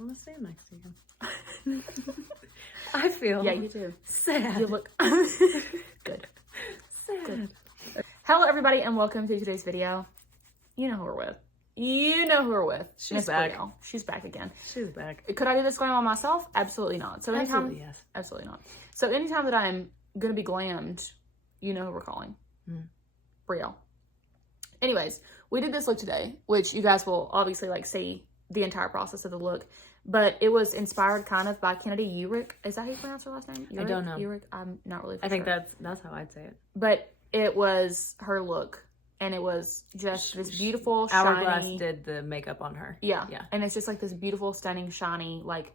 want to stand next to you. I feel. Yeah, you do. Sad. You look good. Sad. Good. Hello, everybody, and welcome to today's video. You know who we're with. You know who we're with. She's Miss back. Brielle. She's back again. She's back. Could I do this glam on myself? Absolutely not. So anytime, Absolutely, yes. Absolutely not. So anytime that I'm gonna be glammed, you know who we're calling. Brielle. Anyways, we did this look today, which you guys will obviously like see the entire process of the look. But it was inspired kind of by Kennedy Urick. Is that how you pronounce her last name? Urick? I don't know. Urick? I'm not really sure. I think that's how I'd say it. But it was her look. And it was just this beautiful, Hourglass shiny... did the makeup on her. Yeah. And it's just like this beautiful, stunning, shiny, like,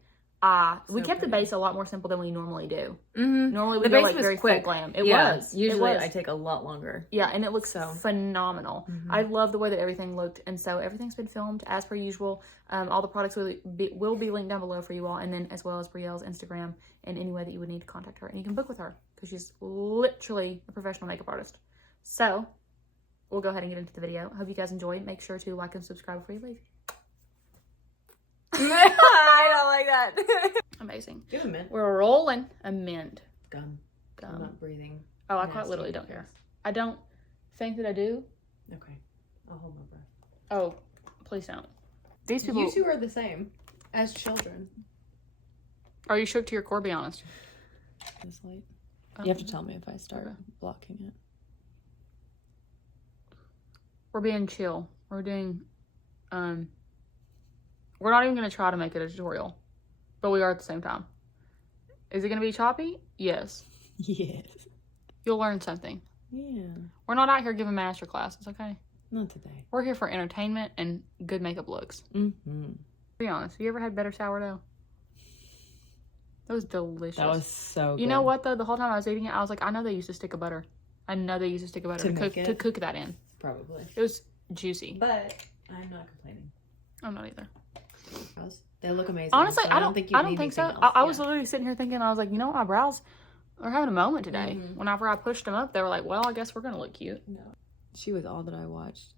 we kept the base a lot more simple than we normally do. Mm-hmm. Normally we the go base like was very quick. full glam. It was. Usually it was. I take a lot longer. Yeah, and it looks phenomenal. Mm-hmm. I love the way that everything looked. And so everything's been filmed as per usual. All the products will be linked down below for you all. And then as well as Brielle's Instagram and any way that you would need to contact her. And you can book with her because she's literally a professional makeup artist. So... we'll go ahead and get into the video. Hope you guys enjoy. Make sure to like and subscribe before you leave. I don't like that. Amazing. Give a mint. We're rolling a mint. Gum. I'm not breathing. Oh, I quite literally don't care. I don't think that I do. Okay. I'll hold my breath. Oh, please don't. These people... You two are the same as children. Are you shook to your core? Be honest. This light. You have to tell me if I start blocking it. We're being chill. We're doing, we're not even going to try to make it a tutorial, but we are at the same time. Is it going to be choppy? Yes. Yes. You'll learn something. Yeah. We're not out here giving master classes, okay? Not today. We're here for entertainment and good makeup looks. Mm-hmm. Be honest, have you ever had better sourdough? That was delicious. That was so good. You know what, though? The whole time I was eating it, I was like, I know they used a stick of butter. I know they used a stick of butter to cook that in. Probably. It was juicy. But I'm not complaining. I'm not either. They look amazing. Honestly, so I don't think so. Else. I was literally sitting here thinking, I was like, you know what, my brows are having a moment today. Mm-hmm. Whenever I pushed them up, they were like, well, I guess we're going to look cute. No. She was all that I watched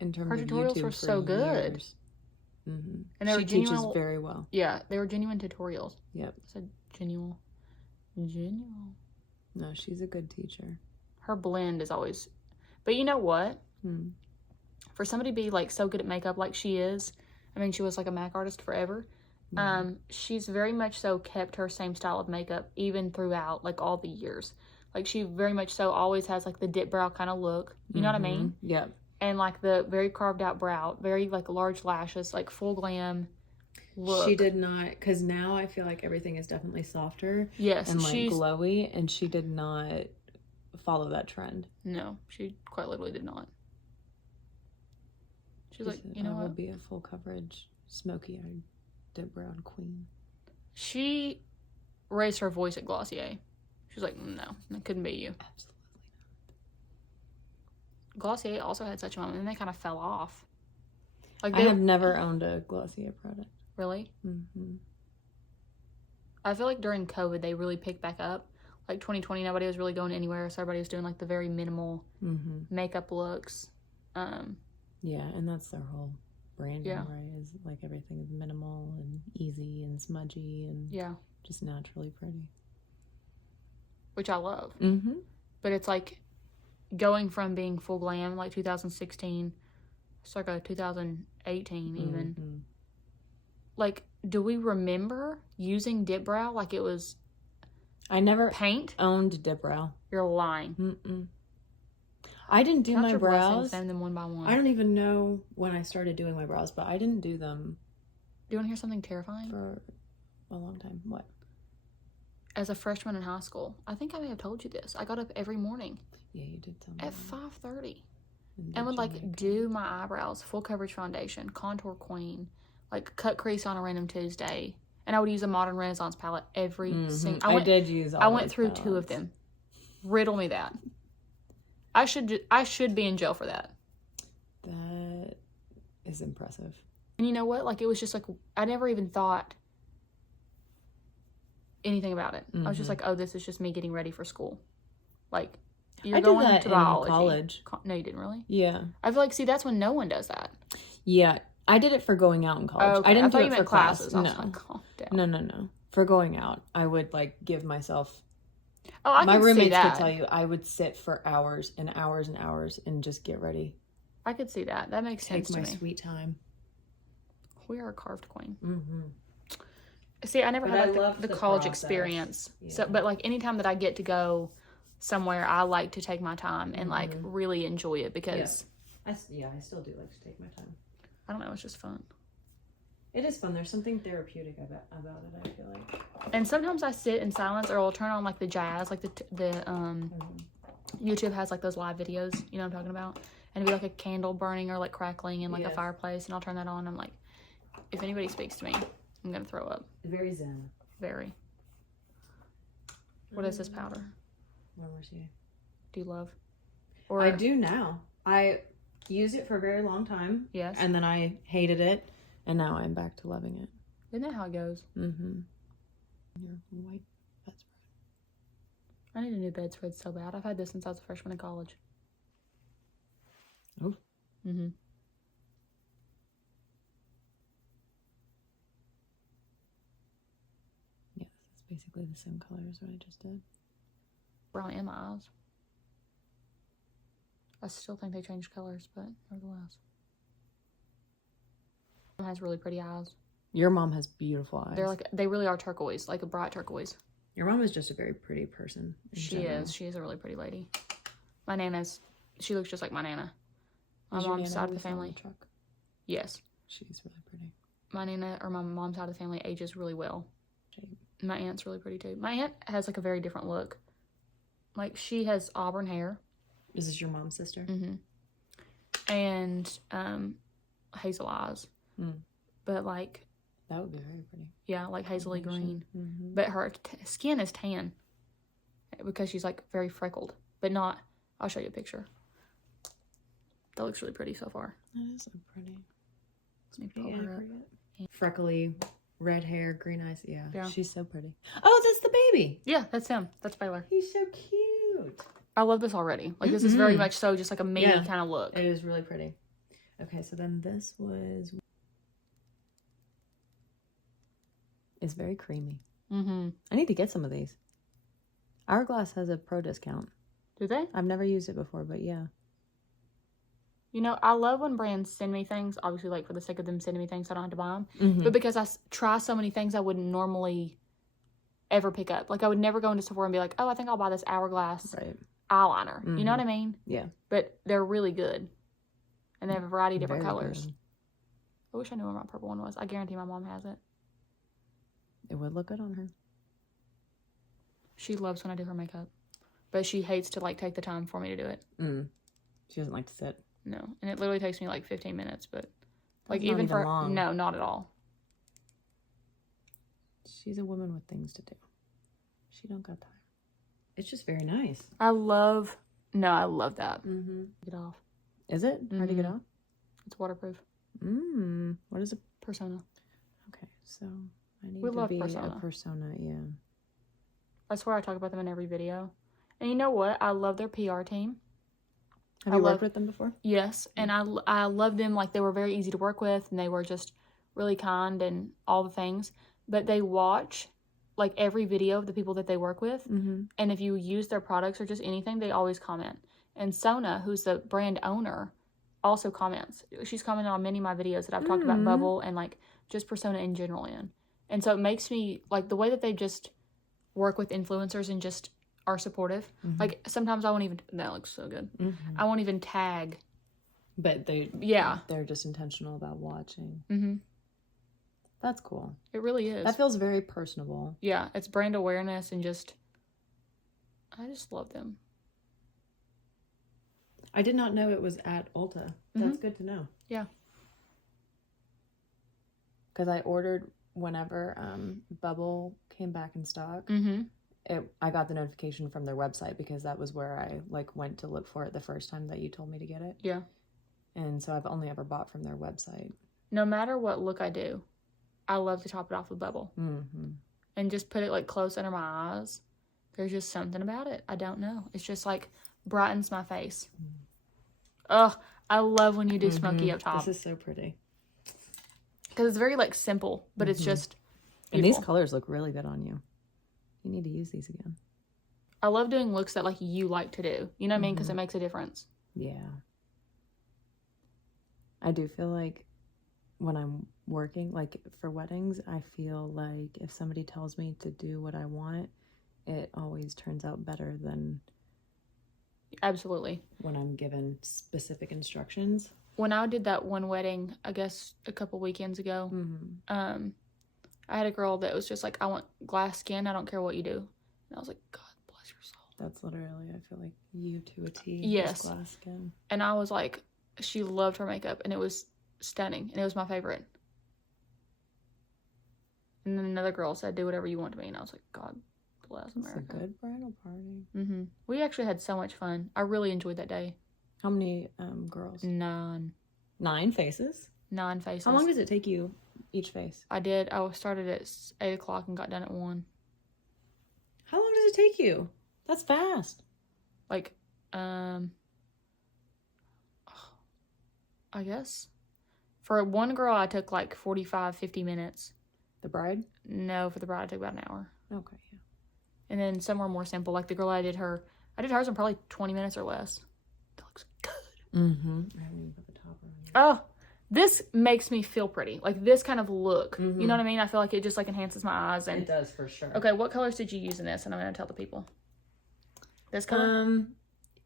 in terms Her of tutorials YouTube were for so good. Mm-hmm. And they she were genuine, teaches very well. Yeah, they were genuine tutorials. Yep. I said genuine. Genuine. No, she's a good teacher. Her blend is always... But you know what? Hmm. For somebody to be like so good at makeup like she is, I mean, she was like a MAC artist forever. She's very much so kept her same style of makeup even throughout like all the years. Like she very much so always has like the dip brow kind of look. You know what I mean? Yep. And like the very carved out brow, very like large lashes, like full glam look. She did not, because now I feel like everything is definitely softer. Yes, and like glowy, and she did not follow that trend. No, she quite literally did not. She's like, you know what? I will be a full coverage, smoky-eyed, dip brown queen. She raised her voice at Glossier. She's like, no, that couldn't be you. Absolutely not. Glossier also had such a moment, and they kind of fell off. Like I have never owned a Glossier product. Really? Mm-hmm. I feel like during COVID, they really picked back up. Like 2020, nobody was really going anywhere, so everybody was doing like the very minimal makeup looks. Yeah, and that's their whole branding, Yeah. right? Is like everything is minimal and easy and smudgy and just naturally pretty. Which I love. Mm-hmm. But it's like going from being full glam, like 2016, circa 2018 even. Like, do we remember using dip brow like it was I never paint? Owned dip brow. You're lying. Mm-mm. I didn't do my brows. Send them one by one. I don't even know when I started doing my brows, but I didn't do them. Do you want to hear something terrifying? For a long time. What? As a freshman in high school, I think I may have told you this. I got up every morning. Yeah, you did tell me. At 5:30. And would like do my eyebrows, full coverage foundation, contour queen, like cut crease on a random Tuesday. And I would use a Modern Renaissance palette every single... I did use all I went through palettes. 2 of them. Riddle me that. I should be in jail for that. That is impressive. And you know what? Like, it was just like, I never even thought anything about it. I was just like, oh, this is just me getting ready for school. Like, you're going to biology. College. No, you didn't really? Yeah. I feel like, see, that's when no one does that. Yeah. I did it for going out in college. Okay. I didn't do thought it you for meant classes. class. I was like, calm down. No. For going out, I would like give myself. Oh, I My could see roommates that. could tell you I would sit for hours and hours and hours and just get ready. I could see that. That makes sense to me. Take my sweet time. We are a carved queen. Mm-hmm. See, I never had like the college experience. Yeah. So, but like anytime that I get to go somewhere, I like to take my time and like really enjoy it because. Yeah, I still do like to take my time. I don't know. It's just fun. It is fun. There's something therapeutic about it, I feel like. And sometimes I sit in silence, or I'll turn on like the jazz, like YouTube has like those live videos, you know what I'm talking about? And it'd be like a candle burning or like crackling in like a fireplace, and I'll turn that on. And I'm like, if anybody speaks to me, I'm gonna throw up. Very zen. Very. What is this powder? Mercier. Do you love? Or I do now. I used it for a very long time. Yes. And then I hated it. And now I'm back to loving it. Isn't that how it goes? Mm-hmm. Your white bedspread. I need a new bedspread so bad. I've had this since I was a freshman in college. Oh. Mm-hmm. Yes, it's basically the same color as what I just did. Brown in my eyes. I still think they changed colors, but nevertheless. Mom has really pretty eyes. Your mom has beautiful eyes. They really are turquoise, like a bright turquoise. Your mom is just a very pretty person. She is a really pretty lady. My Nana's, she looks just like my Nana. My mom's side of the family. Truck? Yes. She's really pretty. My Nana, or my mom's side of the family, ages really well. My aunt's really pretty too. My aunt has like a very different look. Like she has auburn hair. Is this your mom's sister? Mm-hmm. And hazel eyes. Mm. But like... That would be very pretty. Yeah, like hazily green. Mm-hmm. But her skin is tan. Because she's like very freckled. But not... I'll show you a picture. That looks really pretty so far. That is so pretty. Let me pull her up. Freckly, red hair, green eyes. Yeah, she's so pretty. Oh, that's the baby. Yeah, that's him. That's Baylor. He's so cute. I love this already. Like, this is very much so just like a me kind of look. It is really pretty. Okay, so then this was... It's very creamy. Mm-hmm. I need to get some of these. Hourglass has a pro discount. Do they? I've never used it before, but yeah. You know, I love when brands send me things, obviously, like, for the sake of them sending me things, so I don't have to buy them. Mm-hmm. But because I try so many things I wouldn't normally ever pick up. Like, I would never go into Sephora and be like, oh, I think I'll buy this Hourglass eyeliner. Mm-hmm. You know what I mean? Yeah. But they're really good. And they have a variety of different Very colors. good. I wish I knew where my purple one was. I guarantee my mom has it. It would look good on her. She loves when I do her makeup. But she hates to, like, take the time for me to do it. She doesn't like to sit. No. And it literally takes me, like, 15 minutes. But, like, That's even not for... long. No, not at all. She's a woman with things to do. She don't got time. It's just very nice. I love that. Mm-hmm. Get off. Is it? Hard to get off? It's waterproof. What is it? Persona. Okay, so I need We to love be Persona. a persona, yeah. I swear I talk about them in every video. And you know what? I love their PR team. Have you worked with them before? Yes, and I love them. Like, they were very easy to work with, and they were just really kind and all the things. But they watch, like, every video of the people that they work with. Mm-hmm. And if you use their products or just anything, they always comment. And Sona, who's the brand owner, also comments. She's commented on many of my videos that I've talked about Bubble and, like, just Persona in general in. And so it makes me, like, the way that they just work with influencers and just are supportive. Like, sometimes I won't even... That looks so good. I won't even tag. But they're just intentional about watching. Mm-hmm. That's cool. It really is. That feels very personable. Yeah, it's brand awareness and just... I just love them. I did not know it was at Ulta. That's good to know. Yeah. Because I ordered whenever Bubble came back in stock. I got the notification from their website because that was where I like went to look for it the first time that you told me to get it. Yeah. And so I've only ever bought from their website. No matter what look I do, I love to top it off with Bubble. And just put it like close under my eyes. There's just something about it. I don't know. It's just like brightens my face. Ugh, I love when you do smoky up top. This is so pretty. Because it's very, like, simple, but it's just beautiful. And these colors look really good on you. You need to use these again. I love doing looks that, like, you like to do. You know what I mean? Because it makes a difference. Yeah. I do feel like when I'm working, like, for weddings, I feel like if somebody tells me to do what I want, it always turns out better than... Absolutely. When I'm given specific instructions. When I did that one wedding, I guess a couple weekends ago, I had a girl that was just like, I want glass skin. I don't care what you do. And I was like, God bless your soul. That's literally, I feel like, you to a T. Yes. Glass skin. And I was like, she loved her makeup, and it was stunning, and it was my favorite. And then another girl said, do whatever you want to me. And I was like, God bless America. It's a good bridal party. We actually had so much fun. I really enjoyed that day. How many girls? 9. 9 faces? 9 faces. How long does it take you each face? I started at 8 o'clock and got done at 1. How long does it take you? That's fast. Like, I guess. For one girl, I took like 45, 50 minutes. The bride? No, for the bride, I took about an hour. Okay, yeah. And then some were more simple. Like the girl I did hers in probably 20 minutes or less. That looks good. I haven't even put the topper on yet. Oh, this makes me feel pretty. Like this kind of look. You know what I mean? I feel like it just like enhances my eyes. And it does for sure. Okay, what colors did you use in this? And I'm going to tell the people. This color?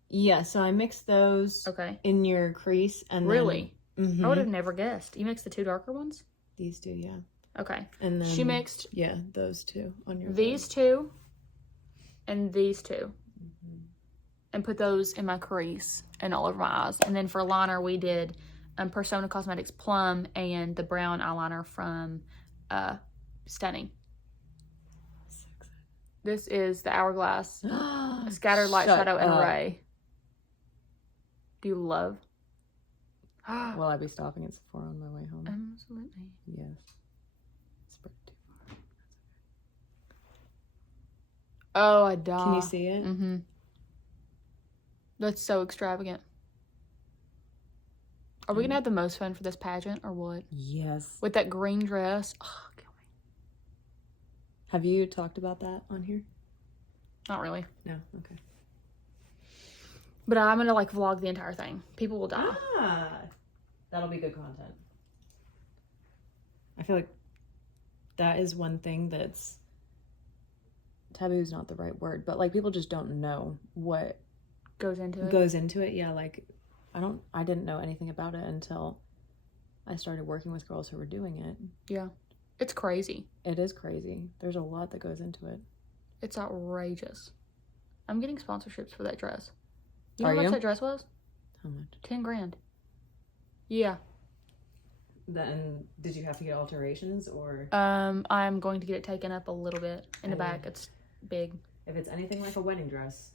Yeah, so I mixed those in your crease. And really? I would have never guessed. You mixed the 2 darker ones? These 2, yeah. Okay. And then she mixed those 2 on your these 2 and these 2. And put those in my crease and all over my eyes. And then for liner, we did Persona Cosmetics Plum and the brown eyeliner from Stunning. So excited. This is the Hourglass Scattered Light Shadow and Ray. Do you love? Will I be stopping at Sephora on my way home? Absolutely. Yes. Spread too far. Oh, I die. Can you see it? That's so extravagant. Are we going to have the most fun for this pageant or what? Yes. With that green dress. Oh, kill me. Have you talked about that on here? Not really. No? Okay. But I'm going to like vlog the entire thing. People will die. That'll be good content. I feel like that is one thing that's... Taboo is not the right word, but like people just don't know what... Goes into it. Yeah, like I didn't know anything about it until I started working with girls who were doing it. Yeah. It's crazy. It is crazy. There's a lot that goes into it. It's outrageous. I'm getting sponsorships for that dress. You know Are how much you? that dress was? How much? 10 grand. Yeah. Then did you have to get alterations or? I'm going to get it taken up a little bit in the back. It's big. If it's anything like a wedding dress,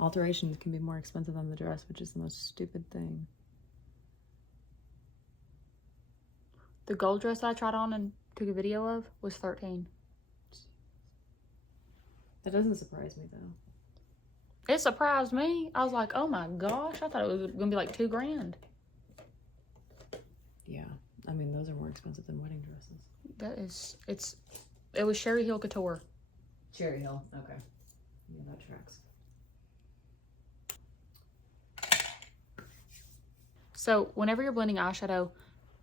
alterations can be more expensive than the dress, which is the most stupid thing. The gold dress I tried on and took a video of was $13. That doesn't surprise me though. It surprised me. I was like, oh my gosh, I thought it was gonna be like $2 grand. Yeah, I mean those are more expensive than wedding dresses. It was Sherry Hill Couture. Cherry Hill, okay. Yeah, that tracks. So whenever you're blending eyeshadow,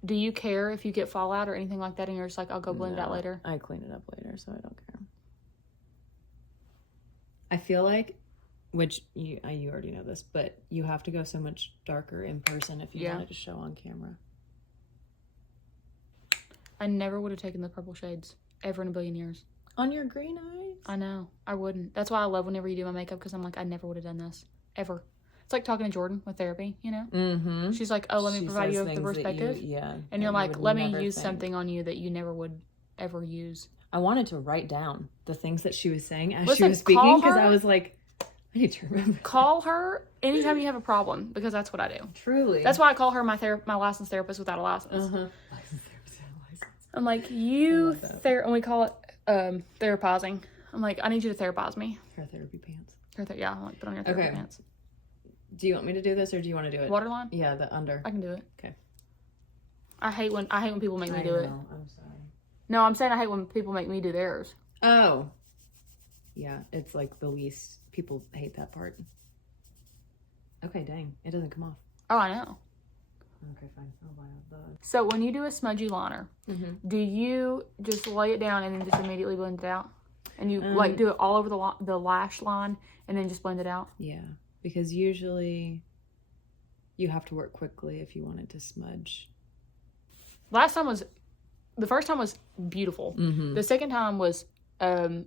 do you care if you get fallout or anything like that and you're just like, I'll go blend it out later? I clean it up later, so I don't care. I feel like, which you already know this, but you have to go so much darker in person if you want it to show on camera. I never would have taken the purple shades ever in a billion years. On your green eyes? I know. I wouldn't. That's why I love whenever you do my makeup, because I'm like, I never would have done this. Ever. It's like talking to Jordan with therapy, you know? Mm-hmm. She's like, oh, let me provide you with the perspective. And you're like, let me use something on you that you never would ever use. I wanted to write down the things that she was saying as she was speaking, because I was like, I need to remember. Call her anytime you have a problem, because that's what I do. Truly. That's why I call her my licensed therapist without a license. Licensed therapist without a license. I'm like, you and we call it therapizing. I'm like, I need you to therapize me. Her therapy pants. Yeah, I'm like, put on your therapy pants. Do you want me to do this or do you want to do it? Waterline? Yeah, the under. I can do it. Okay. I hate when people make me do it. I'm sorry. No, I'm saying I hate when people make me do theirs. Oh. Yeah, it's like the least. People hate that part. Okay, dang. It doesn't come off. Oh, I know. Okay, fine. I'll buy the... So when you do a smudgy liner, do you just lay it down and then just immediately blend it out? And you like do it all over the lash line and then just blend it out? Yeah, because usually you have to work quickly if you want it to smudge. The first time was beautiful. The second time was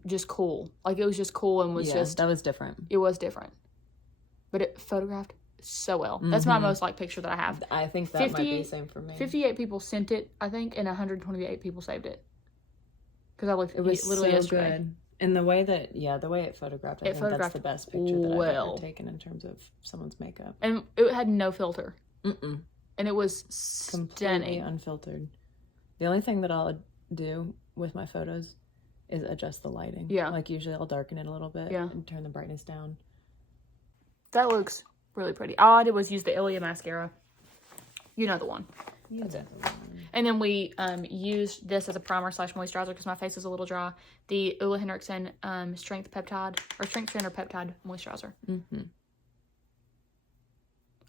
just cool. Like it was just cool and was just... that was different. It was different. But it photographed so well. That's my most liked picture that I have. I think that might be the same for me. 58 people sent it, I think, and 128 people saved it. Because I looked it was literally so yesterday. Good. And the way it photographed, I think that's the best picture that I've ever taken in terms of someone's makeup. And it had no filter. And it was completely unfiltered. The only thing that I'll do with my photos is adjust the lighting. Yeah. Like usually I'll darken it a little bit and turn the brightness down. That looks really pretty. All I did was use the Ilia mascara. You know the one. That's it. And then we used this as a primer / moisturizer because my face is a little dry. The Ole Henriksen Strength Peptide or Strength Center Peptide Moisturizer.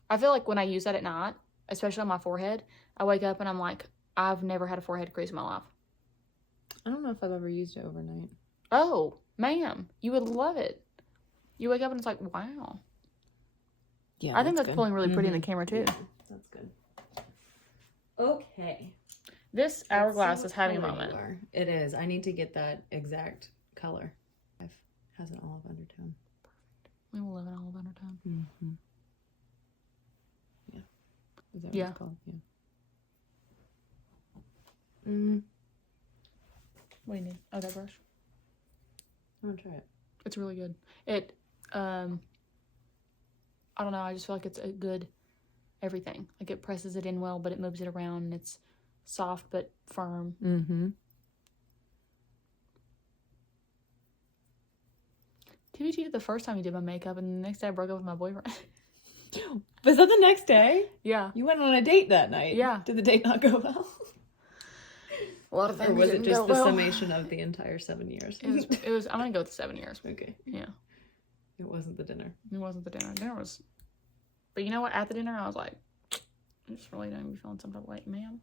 I feel like when I use that at night, especially on my forehead, I wake up and I'm like, I've never had a forehead crease in my life. I don't know if I've ever used it overnight. Oh, ma'am, you would love it. You wake up and it's like, wow. Yeah, I think that's pulling really pretty in the camera too. Yeah, that's good. Okay. This hourglass is having a moment. It is. I need to get that exact color. It has an olive undertone. Perfect. We will love an olive undertone. Yeah. Is that what it's called? Yeah. What do you need? Oh, that brush. I want to try it. It's really good. It, I don't know. I just feel like it's a good everything. Like it presses it in well, but it moves it around and it's soft but firm. TBT did the first time you did my makeup, and the next day I broke up with my boyfriend. Was that the next day? Yeah. You went on a date that night. Yeah. Did the date not go well? A lot of things. Or was it just the summation of the entire 7 years? It was. I'm gonna go with 7 years. Okay. Yeah. It wasn't the dinner. It wasn't the dinner. Dinner was. But you know what? At the dinner, I was like, I just really don't be feeling something like, man.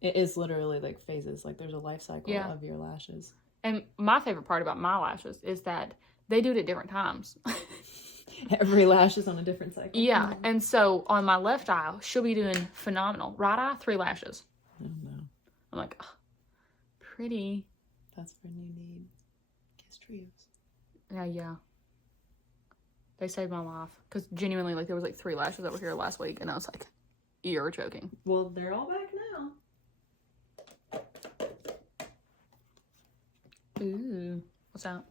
It is literally like phases. Like there's a life cycle of your lashes. And my favorite part about my lashes is that they do it at different times. Every lash is on a different cycle. Yeah. And so on my left eye, she'll be doing phenomenal. Right eye, 3 lashes. Oh no. I'm like, oh, pretty. That's when you need Kiss Trios. Yeah. They saved my life. Because genuinely, like, there was like 3 lashes that were here last week, and I was like, you're joking. Well, they're all back now. Ooh. What's that?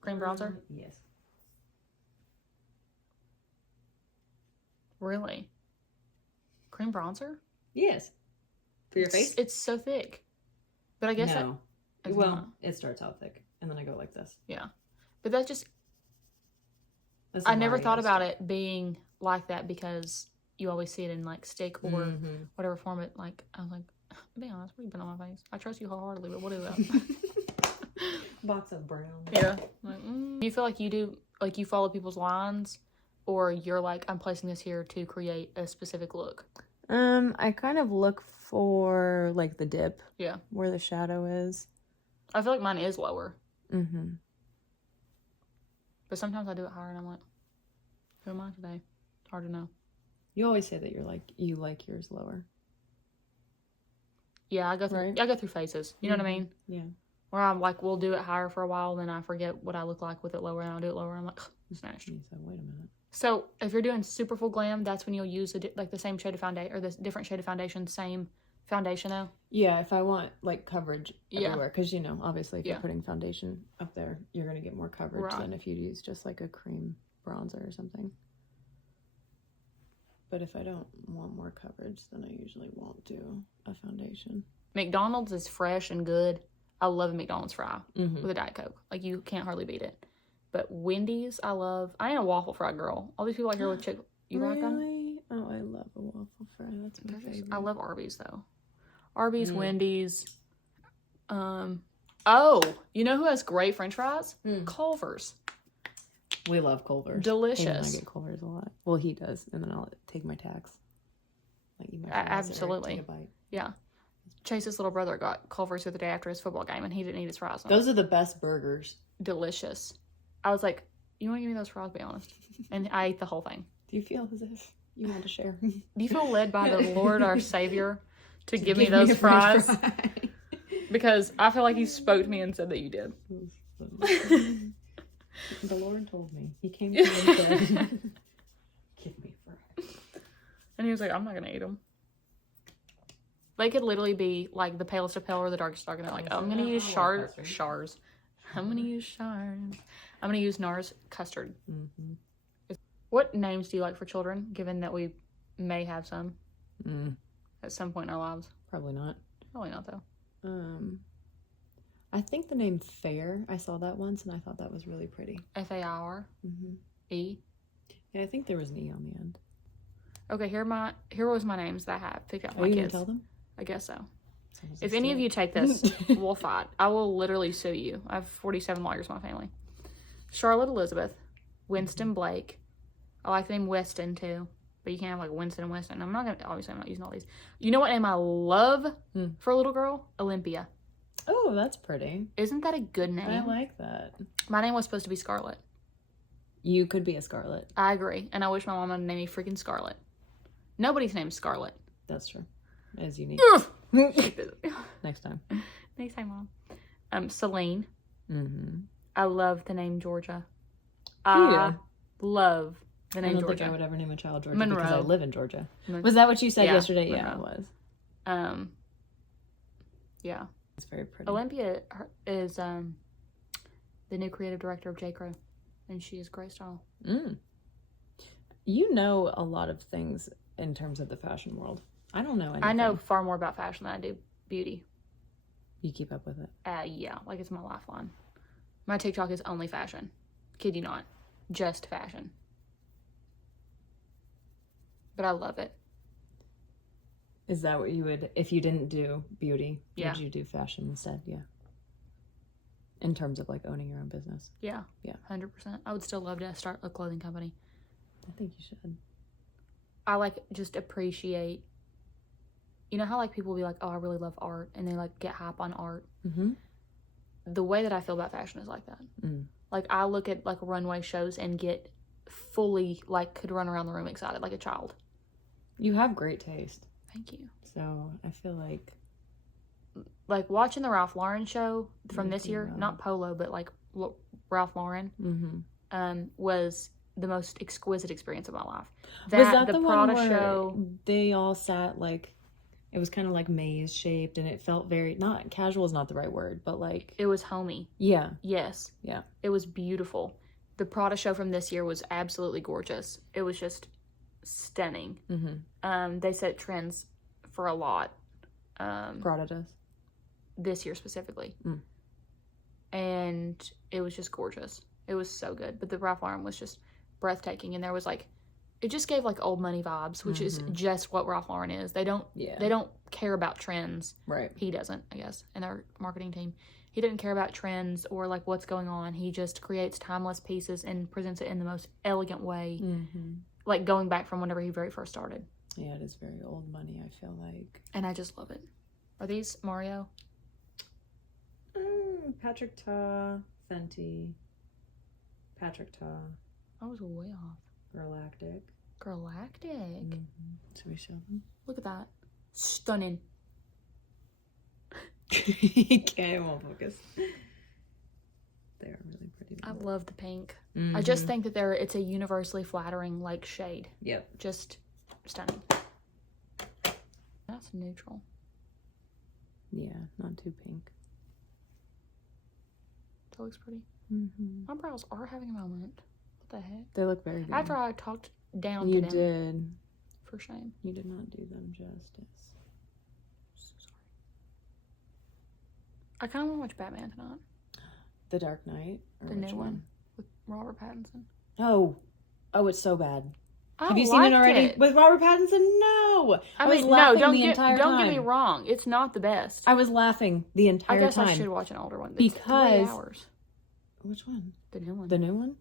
Cream bronzer? Yes. Really? Cream bronzer? Yes. For your face? It's so thick. But I guess no. It starts out thick, and then I go like this. Yeah. But that's just... I never thought about it being like that because you always see it in, like, stick or whatever form it, like, I was like, be honest, what have you put on my face? I trust you wholeheartedly, but what is that? Box of brown. Yeah. Like, Do you feel like you follow people's lines, or you're like, I'm placing this here to create a specific look? I kind of look for like the dip. Yeah. Where the shadow is. I feel like mine is lower. But sometimes I do it higher, and I'm like, who am I today? It's hard to know. You always say that you like yours lower. Yeah, I go through phases. You know what I mean? Yeah. Where I'm like, we'll do it higher for a while, then I forget what I look like with it lower, and I'll do it lower. And I'm like, it's nasty. So wait a minute. So if you're doing super full glam, that's when you'll use the same shade of foundation or the different shade of foundation, same foundation though. Yeah, if I want like coverage everywhere, because obviously if you're putting foundation up there, you're gonna get more coverage than if you use just like a cream bronzer or something. But if I don't want more coverage, then I usually won't do a foundation. McDonald's is fresh and good. I love a McDonald's fry with a Diet Coke. Like, you can't hardly beat it. But Wendy's, I love. I ain't a waffle fry girl. All these people out here with chick. You like them? Oh, I love a waffle fry. That's my favorite. I love Arby's though. Arby's, Wendy's. Oh, you know who has great French fries? Culver's. We love Culver's. Delicious. Hayden and I get Culver's a lot. Well, he does, and then I'll take my tax. Like eat my fries absolutely. Or take a bite. Yeah. Chase's little brother got Culver's the day after his football game, and he didn't eat his fries. Those are the best burgers. Delicious. I was like, you want to give me those fries, be honest? And I ate the whole thing. Do you feel as if you want to share? Do you feel led by the Lord, our Savior, to give me those fries? Because I feel like you spoke to me and said that you did. The Lord told me. He came to me and said, give me fries. And he was like, I'm not going to eat them. They could literally be like the palest of pale or the darkest dark. And they're like, oh, I'm going to use Shars. I'm going to use Shars. I'm going to use NARS custard. What names do you like for children, given that we may have some at some point in our lives? Probably not. Probably not, though. I think the name Fair, I saw that once and I thought that was really pretty. Fair. E. Yeah, I think there was an E on the end. Okay, here was my names that I have picked out for my kids. You gonna tell them? I guess so. If any of you take this, we'll fight. I will literally sue you. I have 47 lawyers in my family. Charlotte Elizabeth, Winston Blake. I like the name Weston too, but you can't have like Winston and Weston. I'm not using all these. You know what name I love for a little girl? Olympia. Oh, that's pretty. Isn't that a good name? I like that. My name was supposed to be Scarlett. You could be a Scarlet. I agree, and I wish my mom would name me freaking Scarlett. Nobody's name's Scarlett. That's true. It is unique. Next time. Next time, Mom. Celine. I love the name Georgia. I love the name Georgia. I don't think I would ever name a child Georgia Monroe. because I live in Georgia. Was that what you said yesterday? Monroe. Yeah, it was. Yeah. It's very pretty. Olympia is the new creative director of J. Crew, and she is great style. You know a lot of things in terms of the fashion world. I don't know anything. I know far more about fashion than I do beauty. You keep up with it? Yeah, like it's my lifeline. My TikTok is only fashion. Kid you not. Just fashion. But I love it. Is that what you would, if you didn't do beauty, would you do fashion instead? Yeah. In terms of like owning your own business? Yeah. Yeah. 100%. I would still love to start a clothing company. I think you should. I like just appreciate, you know how like people will be like, oh, I really love art, and they like get hype on art. The way that I feel about fashion is like that. Like I look at like runway shows and get fully like could run around the room excited like a child. You have great taste. Thank you. So I feel like watching the Ralph Lauren show from this year, not Polo, but like Ralph Lauren, was the most exquisite experience of my life. Was that the Prada one where show? They all sat like, it was kind of like maze shaped, and it felt very, not casual is not the right word, but like it was homey. Yeah. Yes. Yeah. It was beautiful. The Prada show from this year was absolutely gorgeous. It was just stunning. They set trends for a lot. Prada does. This year specifically. And it was just gorgeous. It was so good. But the Ralph Lauren was just breathtaking, and there was like, it just gave like old money vibes, which is just what Ralph Lauren is. They don't care about trends. Right. He doesn't, I guess, in their marketing team. He didn't care about trends or like what's going on. He just creates timeless pieces and presents it in the most elegant way. Like going back from whenever he very first started. Yeah, it is very old money, I feel like. And I just love it. Are these Mario? Patrick Ta, Fenty, Patrick Ta. I was way off. Galactic. Should we show them? Look at that. Stunning. Okay, I won't focus. They are really pretty. I love the pink. I just think that it's a universally flattering like shade. Yep. Just stunning. That's neutral. Yeah, not too pink. That looks pretty. My brows are having a moment. What the heck? They look very good. After I talked down to them. You did. For shame. You did not do them justice. So sorry. I kind of want to watch Batman tonight. The Dark Knight? The new one with Robert Pattinson. Oh, it's so bad. Have you seen it already with Robert Pattinson? No. I was laughing the entire time. Don't get me wrong. It's not the best. I was laughing the entire time. I guess I should watch an older one. Because 3 hours. Which one? The new one. The new one?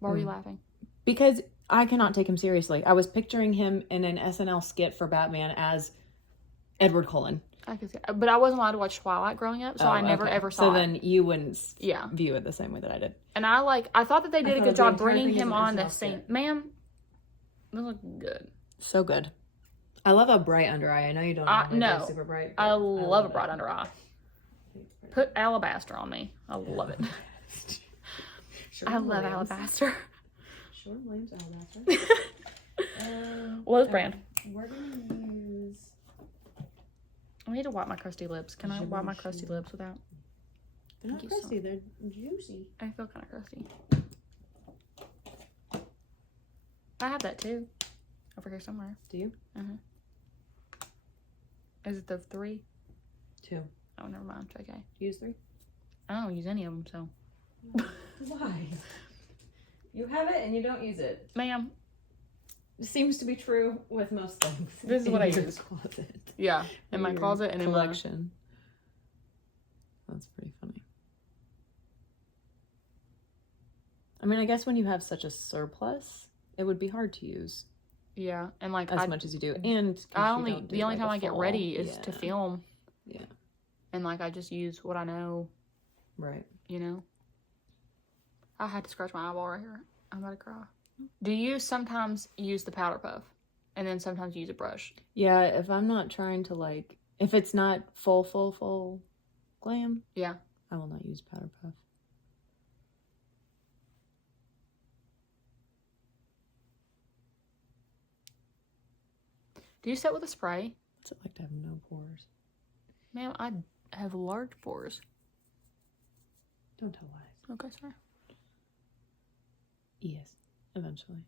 Why were you laughing? Because I cannot take him seriously. I was picturing him in an SNL skit for Batman as Edward Cullen. I could see, but I wasn't allowed to watch Twilight growing up, so I never ever saw it. So then you wouldn't view it the same way that I did. And I thought that they did a good job bringing him on the scene. Ma'am, it looked good. So good. I love a bright under eye. I know you don't know super bright. I love a bright under eye. Put alabaster on me. I love it. I love alabaster. Sure, Williams alabaster. What is brand? We're gonna use. I need to wipe my crusty lips. Can I wipe my crusty lips without? They're not crusty. They're juicy. I feel kind of crusty. I have that too. Over here somewhere. Do you? Is it the 3? 2. Oh, never mind. It's okay. Use 3? I don't use any of them, so. Why? You have it and you don't use it. Ma'am. It seems to be true with most things. This is what I use. Closet. Yeah, in my closet and collection. in my... That's pretty funny. I mean, I guess when you have such a surplus, it would be hard to use. Yeah, and like as much as you do, and the only time I get ready is to film. Yeah, and like I just use what I know. Right. You know. I had to scratch my eyeball right here. I'm about to cry. Do you sometimes use the powder puff, and then sometimes use a brush? Yeah, if I'm not trying to like, if it's not full glam. Yeah. I will not use powder puff. Do you set with a spray? What's it like to have no pores? Ma'am, I have large pores. Don't tell lies. Okay, sorry. Yes, eventually.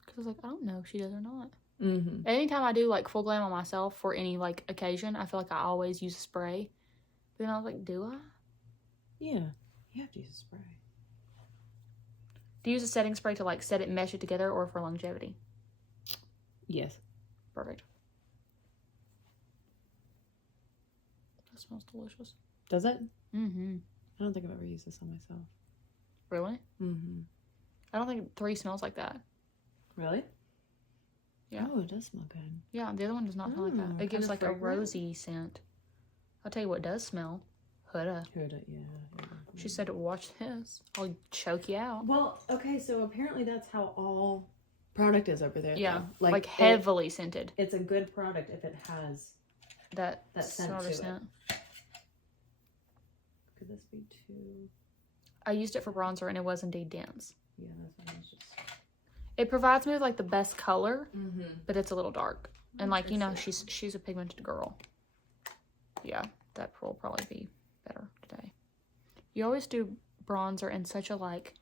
Because I was like, I don't know if she does or not. Mm-hmm. Anytime I do like full glam on myself for any like occasion, I feel like I always use a spray. But then I was like, do I? Yeah, you have to use a spray. Do you use a setting spray to like set it and mesh it together, or for longevity? Yes. Perfect. That smells delicious. Does it? Mm-hmm. I don't think I've ever used this on myself. Really? Mm-hmm. I don't think 3 smells like that. Really? Yeah. Oh, it does smell good. Yeah, the other one does not smell like that. It gives like fragrant. A rosy scent. I'll tell you what does smell. Huda. Huda, yeah. She said, watch this. I'll choke you out. Well, okay, so apparently that's how all product is over there. Yeah, like heavily scented. It's a good product if it has that scent sort to of scent. Could this be too... I used it for bronzer and it was indeed dense. Yeah, that's what I was just... It provides me with like the best color, but it's a little dark. And like, you know, she's a pigmented girl. Yeah, that will probably be better today. You always do bronzer in such a like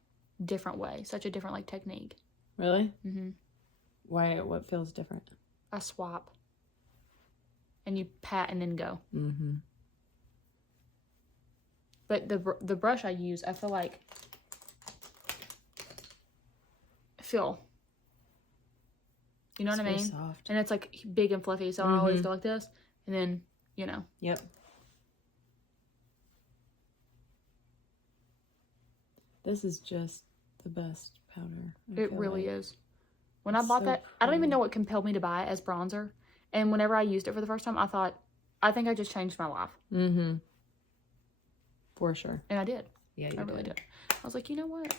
different way, such a different like technique. Really? Mm-hmm. Why? What feels different? I swap. And you pat and then go. Mm-hmm. But the brush I use, I feel like... You know what I mean? Soft. And it's like big and fluffy, so I always go like this. And then, you know. Yep. This is just the best powder. It really is. When I bought that, I don't even know what compelled me to buy it as bronzer. And whenever I used it for the first time, I thought, I think I just changed my life. Mm-hmm. For sure. And I did. Yeah, I really did. I was like, you know what?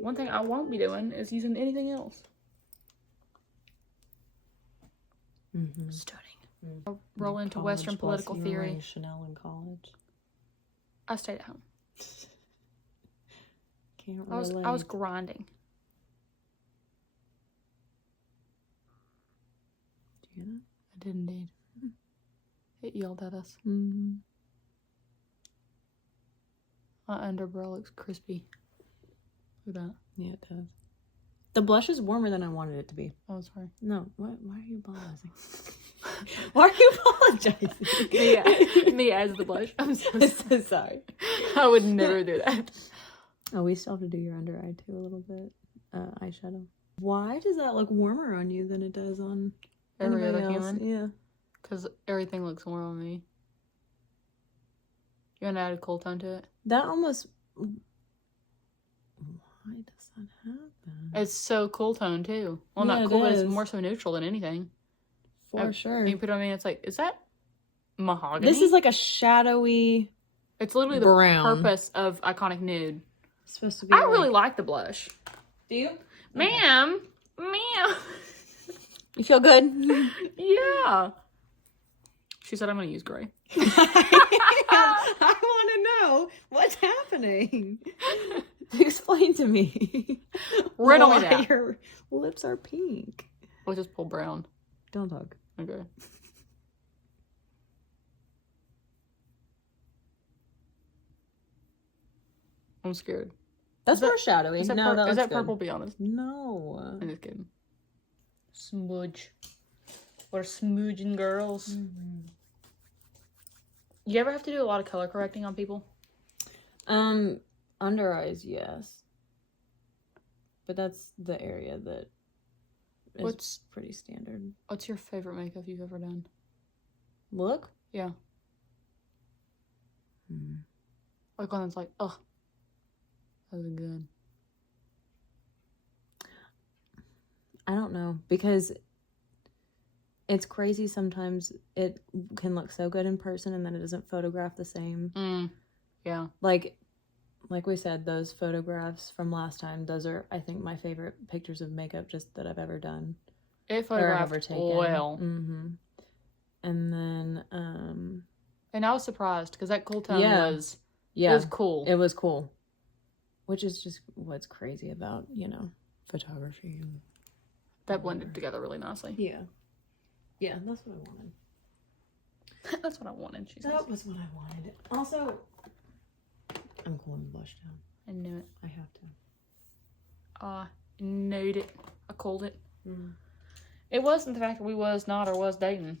One thing I won't be doing is using anything else. Mm-hmm. Stunning. Mm-hmm. I'll roll into Western political theory. Chanel in college. I stayed at home. Can't relate. I was grinding. Did you hear that? I did indeed. It yelled at us. Mm-hmm. My underbrow looks crispy. Look at that. Yeah, it does. The blush is warmer than I wanted it to be. Oh, sorry. No, why are you apologizing? Why are you apologizing? Me as the blush. I'm so sorry. I would never do that. Oh, we still have to do your under eye too a little bit. eyeshadow. Why does that look warmer on you than it does on every anybody other else? human? Yeah. Because everything looks warm on me. You want to add a cool tone to it? That almost... Why does that happen? It's so cool tone, too. Well, Yeah, not cool, but is. it's more so neutral than anything. For sure. You put it on me, it's like, is that mahogany? This is like a shadowy... It's literally brown. The purpose of Iconic Nude. It's supposed to be I really like the blush. Do you? Ma'am. You feel good? Yeah. She said I'm going to use gray. I want to know what's happening. Explain to me. Riddle me why that. your lips are pink. We'll just pull brown. Don't talk. Okay. I'm scared. That's more shadowy. Is that, no, is that good. purple? Be honest. No. I'm just kidding. Smudge. We're smudging girls. Mm-hmm. You ever have to do a lot of color correcting on people? Under eyes, yes. But that's the area that is pretty standard. What's your favorite makeup you've ever done? Look? Yeah. Like one that's like, ugh. That was good. I don't know, because it's crazy sometimes. It can look so good in person and then it doesn't photograph the same. Yeah. Like we said, those photographs from last time, those are, I think, my favorite pictures of makeup just that I've ever done. It photographed well. Mm-hmm. And then, and I was surprised because that cool tone was cool. It was cool. Which is just what's crazy about, photography. That blended together really nicely. Yeah. Yeah, that's what I wanted. That's what I wanted, she says. That was what I wanted. Also, I'm cooling the blush down. I knew it. I have to. I knew it. I called it. Mm. It wasn't the fact that we was not or was dating.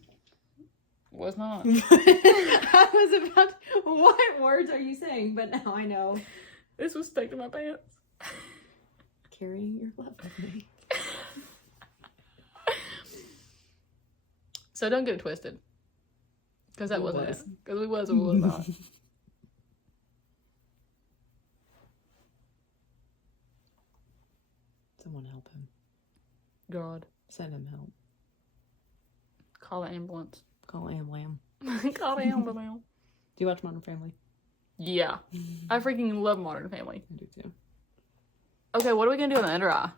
Was not. I was about what words are you saying? But now I know. This was stuck to my pants. Carrying your love with me. So don't get it twisted. Because that wasn't it. Because we was or we was not. Someone help him. God. Send him help. Call the ambulance. Call Am-Lam. Call the ambulance. Do you watch Modern Family? Yeah. I freaking love Modern Family. I do too. Okay, what are we going to do on the under eye?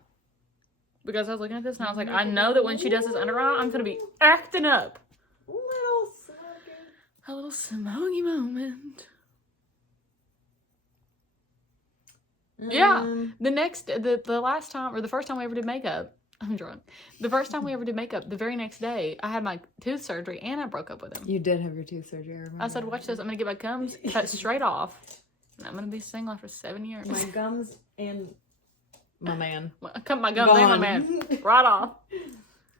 Because I was looking at this and I was like, I know that when she does this under eye, I'm going to be acting up. A little smoky moment. Yeah. The last time, or the first time we ever did makeup, I'm drunk. The first time we ever did makeup, the very next day, I had my tooth surgery and I broke up with him. You did have your tooth surgery, I remember. I said, watch this, I'm going to get my gums cut straight off. And I'm going to be single for 7 years. My gums and my man. I cut my gums and my man right off.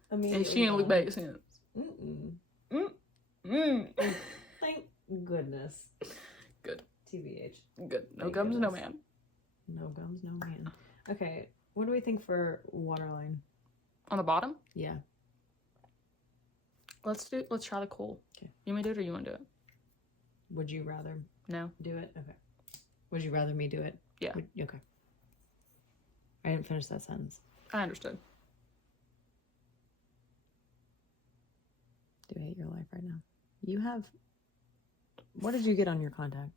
And she didn't look back since. Thank goodness. Good. TBH. Good. No gums, no man. No gums, no man. Okay, what do we think for waterline? On the bottom? Yeah. Let's try the cool. Okay. You want me to do it or you want to do it? Would you rather No. do it? Okay. Would you rather me do it? Yeah. Okay. I didn't finish that sentence. I understood. Do I hate your life right now? You have... What did you get on your contact?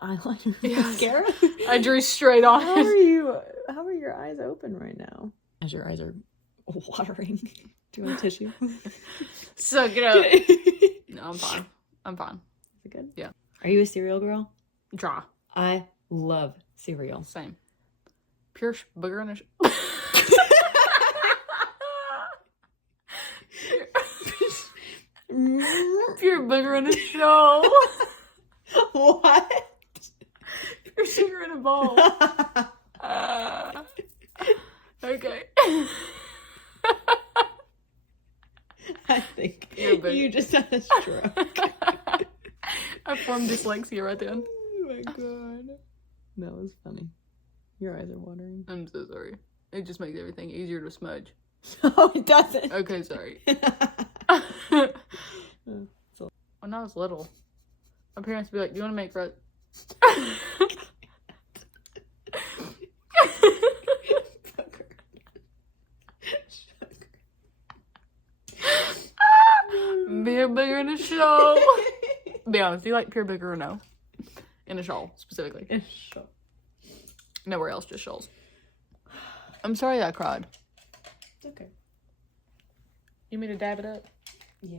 Eyeliner? Mascara? I drew straight on How are your eyes open right now? As your eyes are watering. Do you want a tissue? Suck it up. No, I'm fine. I'm fine. Is it good? Yeah. Are you a cereal girl? Dry. I love cereal. Same. Pure booger in a... Pure booger in a show. What? Pure sugar in a bowl. Okay. I think you just had a stroke. I formed dyslexia right then. Oh my god. That was funny. Your eyes are watering. I'm so sorry. It just makes everything easier to smudge. No, it doesn't. Okay, sorry. When I was little, my parents would be like, do you want to make bread? Beer bigger in a shawl. Be honest, do you like pure bigger or no? In a shawl, specifically. In a shawl. Nowhere else, just shawls. I'm sorry I cried. It's okay. You mean to dab it up? Yeah.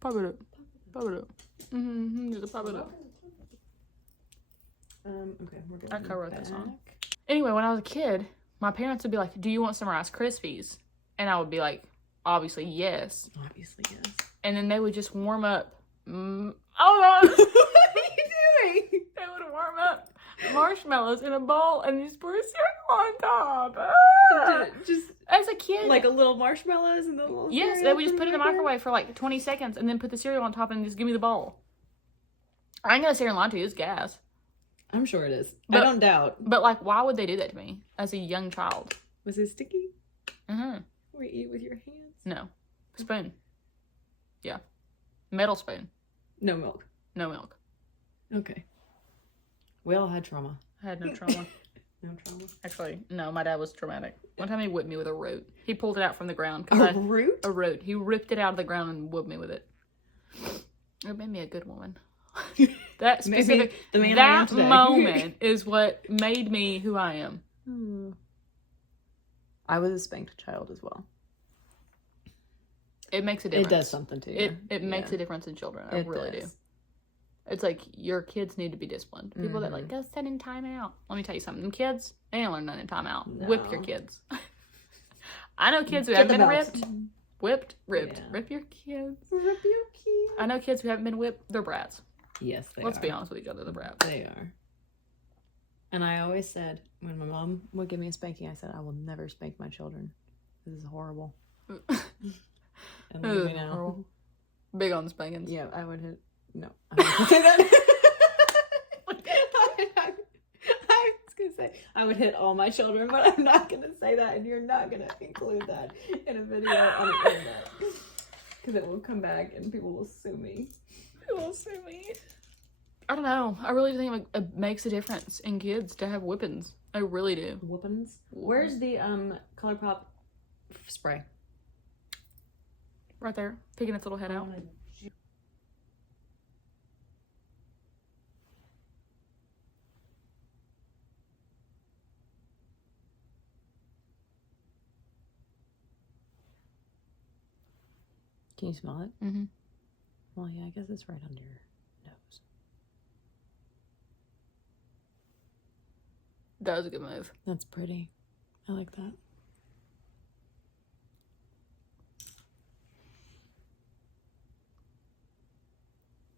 Pop it up. Pop it up. Just pop it up. Okay, we're good. I co-wrote that song. Anyway, when I was a kid, my parents would be like, do you want some Rice Krispies? And I would be like, obviously, yes. Obviously, yes. And then they would just warm up. Oh, what are you doing? They would warm up marshmallows in a bowl and just pour cereal on top. Just as a kid, like a little marshmallows and the little. Yes, they would just put it in the microwave for like 20 seconds and then put the cereal on top and just give me the bowl. I ain't gonna sit here and lie to you. It's gas. I'm sure it is. But, I don't doubt. But like, why would they do that to me as a young child? Was it sticky? Or you eat with your hands? No, spoon. Yeah, metal spoon. No milk. No milk. Okay. We all had trauma. I had no trauma. No trauma. Actually, no, my dad was traumatic. One time he whipped me with a root. He pulled it out from the ground. A root? A root. He ripped it out of the ground and whipped me with it. It made me a good woman. That specific, that moment is what made me who I am. I was a spanked child as well. It makes a difference. It does something to you. It makes a difference in children. I really do. It's like your kids need to be disciplined. People that like, go sit in timeout. Let me tell you something. Them kids, they ain't learn nothing in timeout. No. Whip your kids. I know kids who haven't been ripped. Ripped. Yeah. Rip your kids. Rip your kids. I know kids who haven't been whipped. They're brats. Yes, they Let's are. be honest with each other. They're brats. They are. And I always said, when my mom would give me a spanking, I said, I will never spank my children. This is horrible. And look at me now. Horrible. Big on spankings. Yeah, I would hit. No. I wouldn't say that. I was going to say, I would hit all my children, but I'm not going to say that, and you're not going to include that in a video on the internet. Because it will come back and people will sue me. People will sue me. I don't know. I really think it makes a difference in kids to have whippings. I really do. Whippings? Where's the ColourPop spray? Right there. Peeking its little head out. Can you smell it? Mm-hmm. Well, yeah, I guess it's right under your nose. That was a good move. That's pretty. I like that.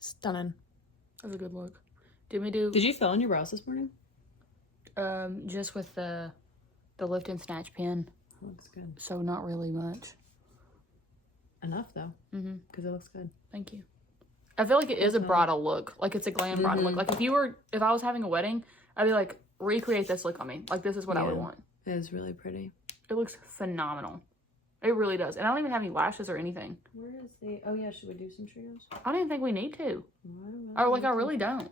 Stunning. That was a good look. Did you fill in your brows this morning? Just with the lift and snatch pen. Looks good. So not really much. Enough though. Because it looks good. Thank you. I feel like it is a bridal look. Like it's a glam bridal look. Like if I was having a wedding, I'd be like, recreate this look on me. Like this is what I would want. It is really pretty. It looks phenomenal. It really does. And I don't even have any lashes or anything. Where is the... Oh yeah, should we do some trios? I don't even think we need to. Or like I really don't.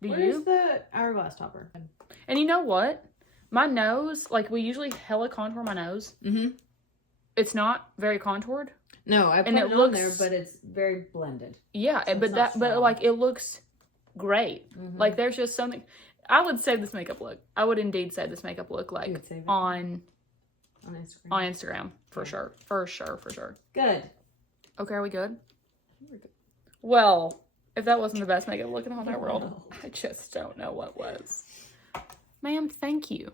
Where's the hourglass topper? And you know what? My nose, like we usually hella contour my nose. It's not very contoured. No, I put it on there, but it's very blended. Yeah, so but like it looks great. Like there's just something. I would save this makeup look. I would indeed save this makeup look like on Instagram. On Instagram for sure. For sure. Good. Okay, are we good? We're good. Well, if that wasn't the best makeup look in the whole world, I just don't know what was. Ma'am, thank you.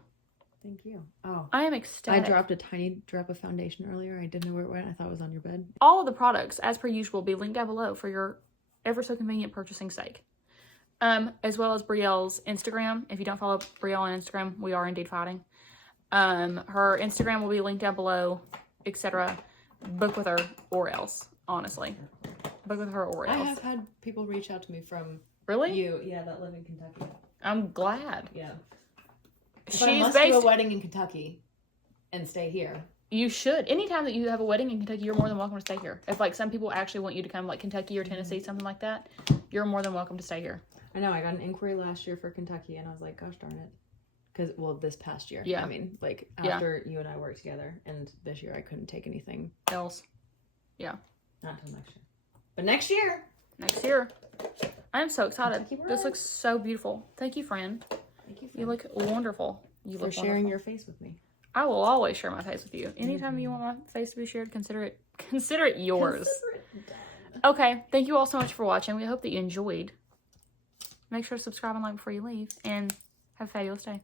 Thank you. Oh. I am ecstatic. I dropped a tiny drop of foundation earlier. I didn't know where it went. I thought it was on your bed. All of the products, as per usual, will be linked down below for your ever so convenient purchasing sake. As well as Brielle's Instagram. If you don't follow Brielle on Instagram, we are indeed fighting. Her Instagram will be linked down below, etc. Book with her or else, honestly. Book with her or else. I have had people reach out to me from really? You, yeah, that live in Kentucky. I'm glad. Yeah. She's I must do a wedding in Kentucky and stay here. You should. Anytime that you have a wedding in Kentucky, you're more than welcome to stay here. If, like, some people actually want you to come, like, Kentucky or Tennessee, something like that, you're more than welcome to stay here. I know. I got an inquiry last year for Kentucky, and I was like, gosh darn it. Because, well, this past year. Yeah. I mean, like, after you and I worked together, and this year I couldn't take anything else. Yeah. Not until next year. But next year. Next year. I am so excited. This looks so beautiful. Thank you, friend. Thank you, friend. You look wonderful. You for look sharing wonderful. your face with me. I will always share my face with you. Anytime you want my face to be shared, consider it yours. Okay. Thank you all so much for watching. We hope that you enjoyed. Make sure to subscribe and like before you leave. And have a fabulous day.